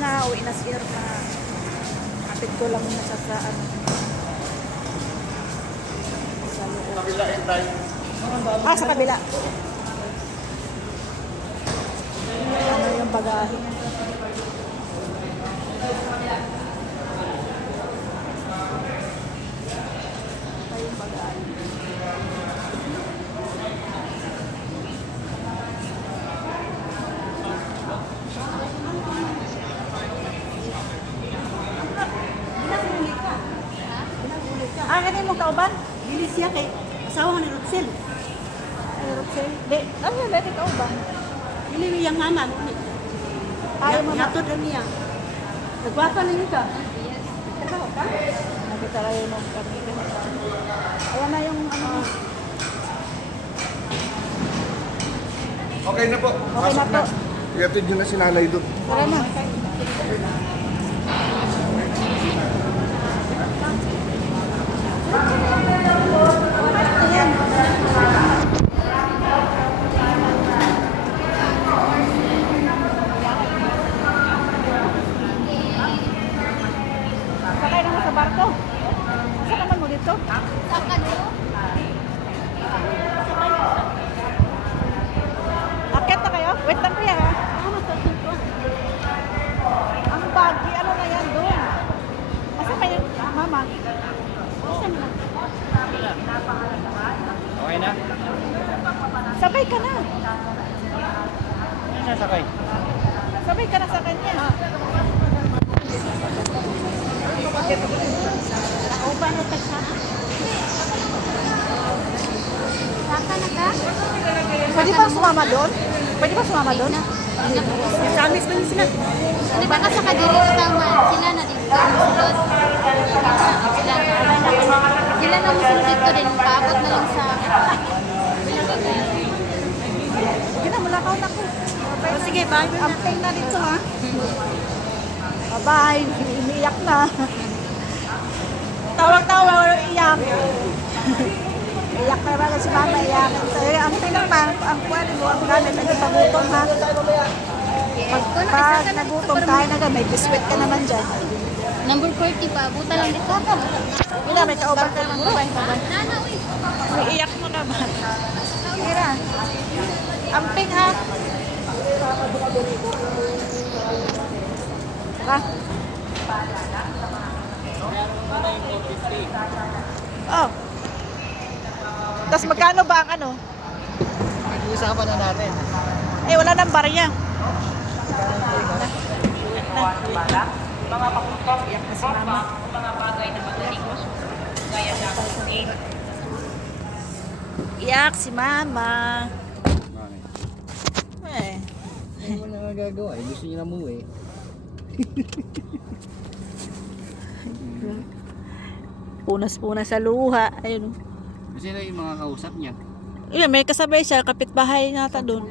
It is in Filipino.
na, uwi na si Irma. Atid ko lang muna siya sa ano. Sa loob. Kabila and tayo. Sa kabila. Ano yung bagahe? Ito yung bagahe. Ganun mong kauban? Dili siya kay asawa ni Roxel. Roxel? Di, ano yung dati kauban? Dili yang mama ni. Ayaw mo Yato na niya. Nagwapa na niya ka. Trabaho ka? Nakita lang yung kami. Ayan na yung ano. Okay na po. Okay Pasok na po. Iatid nyo na si nanay doon. Tara na. Ayan. Sakay naman sa barko. Saan naman mo dito? Akit na kayo? Wait lang kuya ha. Ang bagi, ano na yan doon? Asa kayo, mama? Asa na? Okay na? Sabay ka na. Ano sasakay? Sabay ka na sa kanya. O paano tagsa? Saka na ka? Pwede ba sumama doon? Pwede ba sumama doon? Sa amis ba sila? Di ba kasi kadiri tama sila na dito musulod. Sila na musulod dito din paabot na lang sa Sige na, mulakaw na ko. Sige, bye. Amping na dito ha. Bye-bye. Umiiyak na. Tawag-tawag, iyak. Iyak na naman si mama, iyak. Amping na pa, ang pwede mo, ang gamit, nagtagutom ha. Pag nagutom tayo na may biskwit ka naman dyan. number 40 pa abuta lang dito. Mira, may kauban ka naman ba? Nana uy. Umiiyak mo naman. Mira. Amping ha. Ha? Oh. Tapos magkano ba ang ano? Pag-uusapan na natin. Eh, wala nang barya. Mga pakutok, mga bagay na magaling gaya ng Iyak si mama. Bakit? Eh. Ano mo na nagagawa? Gusto niyo na umuwi. Punas-punas sa luha. Ayun. Kasi na yung mga kausap niya. Yun, may kasabay siya. Kapitbahay nata doon.